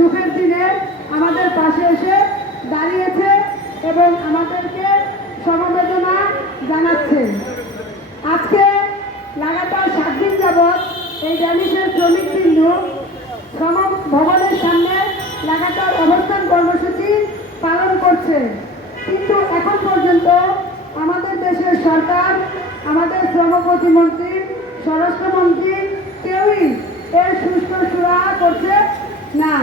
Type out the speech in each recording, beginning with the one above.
দুঃখের দিনে আমাদের পাশে এসে দাঁড়িয়েছে এবং আমাদেরকে সমবেদনা জানাচ্ছে। আজকে লাগাতার 7 দিন যাবৎ এই ড্যানিশের শ্রমিকবৃন্দ শ্রম ভবনের সামনে লাগাতার অবস্থান কর্মসূচি পালন করছে, কিন্তু এখন পর্যন্ত আমাদের দেশের সরকার, আমাদের শ্রম প্রতিমন্ত্রী, স্বরাষ্ট্রমন্ত্রী কেউই এর সুষ্ঠু সুরাহা করছে না।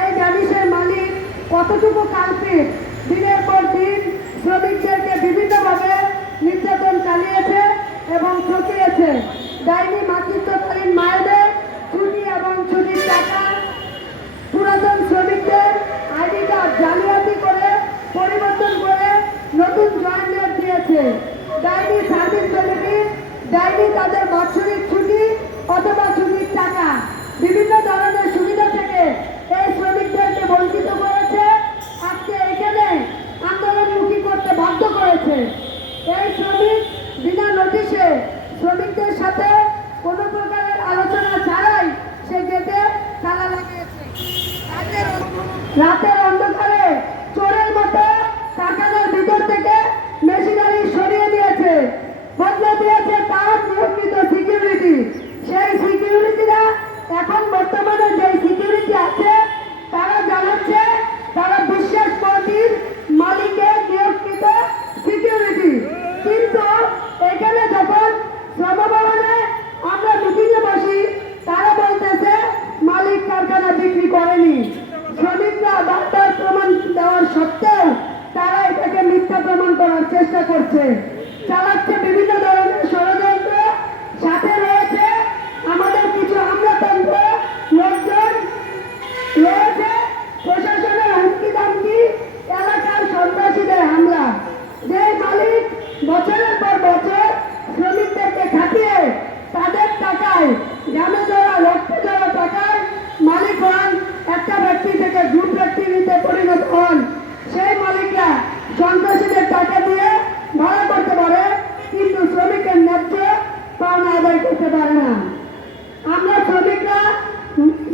এই ড্যানিশের মালিক কতটুকু কালপিট দিনের পর দিন শ্রমিকদেরকে বিভিন্নভাবে নির্যাতন চালিয়েছে এবং ঠকিয়েছে। ডাইনি মাতৃত্বকালীন মায়েদের ছুটি এবং ছুটির টাকা, পুরাতন শ্রমিকদের আইডি কার্ড জালিয়াতি করে পরিবর্তন করে নতুন জয়েন্ট দিয়েছে। ডাইনি সার্ভিস বেনিফিট, ডাইনি তাদের বাৎসরিক ছুটি অথবা ছুটির টাকা, বিভিন্ন ধরনের সুবিধা থেকে এই শ্রমিকদেরকে বঞ্চিত করেছে। আজকে এখানে আন্দোলনমুখী করতে বাধ্য করেছে। এই শ্রমিক বিনা নোটিশে শ্রমিকদের সাথে কোনো প্রকারের আলোচনা ছাড়াই সে গেটে তালা লাগিয়েছে। রাতের অন্ধকারে চোরের মতো কারখানার ভিতর থেকে মেশিনারি সরিয়ে দিয়েছে, বদলে দিয়েছে তার নিয়মিত সিকিউরিটি। সেই সিকিউরিটিরা এখন বর্তমানে যে সিকিউরিটি আছে তারা জানাচ্ছে তারা বিশ্বাস পার্টির মালিকের নিয়োগকৃত সিকিউরিটি। কিন্তু এখানে যখন শ্রমভবনে আমরা মিটিংয়ে বসি তারা বলতেছে মালিক কারখানা বিক্রি করেনি। শ্রমিকরা বারবার প্রমাণ দেওয়ার সত্ত্বেও তারা এটাকে মিথ্যা প্রমাণ করার চেষ্টা করছে, চালাচ্ছে বিভিন্ন ধরনের ষড়যন্ত্র। সাথে রয়েছে আমাদের কিছু আমলাতন্ত্র লোকজন, রয়েছে প্রশাসনের হুমকি দামকি, এলাকার সন্ত্রাসীদের হামলা। যে মালিক বছরের পর বছর শ্রমিকদেরকে খাটিয়ে তাদের টাকায়, গ্রামে যারা রক্ত যারা টাকায় মালিক হন, একটা ব্যক্তি থেকে গ্রুপ ব্যক্তিতে পরিণত হন, সেই মালিকরা সন্ত্রাসীদের টাকা দিয়ে ভাড়া করতে পারে, কিন্তু শ্রমিকের ন্যায্য পাওনা আদায় করতে পারে না। আমরা শ্রমিকরা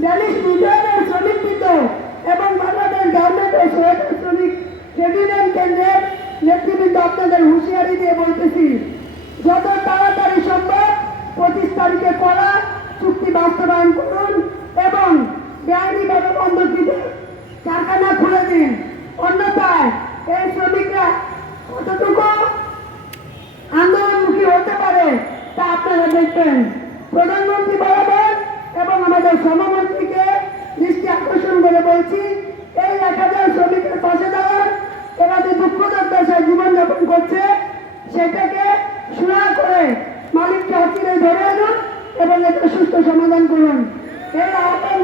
ড্যানিশ মিউজিয়ামের শ্রমিকবৃন্দ এবং বাংলাদেশ গভর্নমেন্ট ও সহায়তা শ্রমিক ট্রেড ইউনিয়ন কেন্দ্রের নেতৃবৃন্দ আপনাদের হুঁশিয়ারি দিয়ে বলতেছি, যত তাড়াতাড়ি সম্ভব 25 তারিখে করা চুক্তি বাস্তবায়ন করুন এবং বেআইনিভাবে বন্ধকৃত কারখানা খুলে দিন। অন্যথায় এই শ্রমিকরা কতটুকু আন্দোলনমুখী হতে পারে তা আপনারা দেখবেন। প্রধানমন্ত্রী বরাবর এবং আমাদের শ্রমমন্ত্রীকে দৃষ্টি আকর্ষণ করে বলছি, এই 1000 শ্রমিকের পাশে দাঁড়ান। এরা যে দুঃখদার দশায় জীবনযাপন করছে সেটাকে সুরাহা করে মালিককে অচিরে ধরে আনুন এবং এটা সুস্থ সমাধান করুন। এই আহ্বান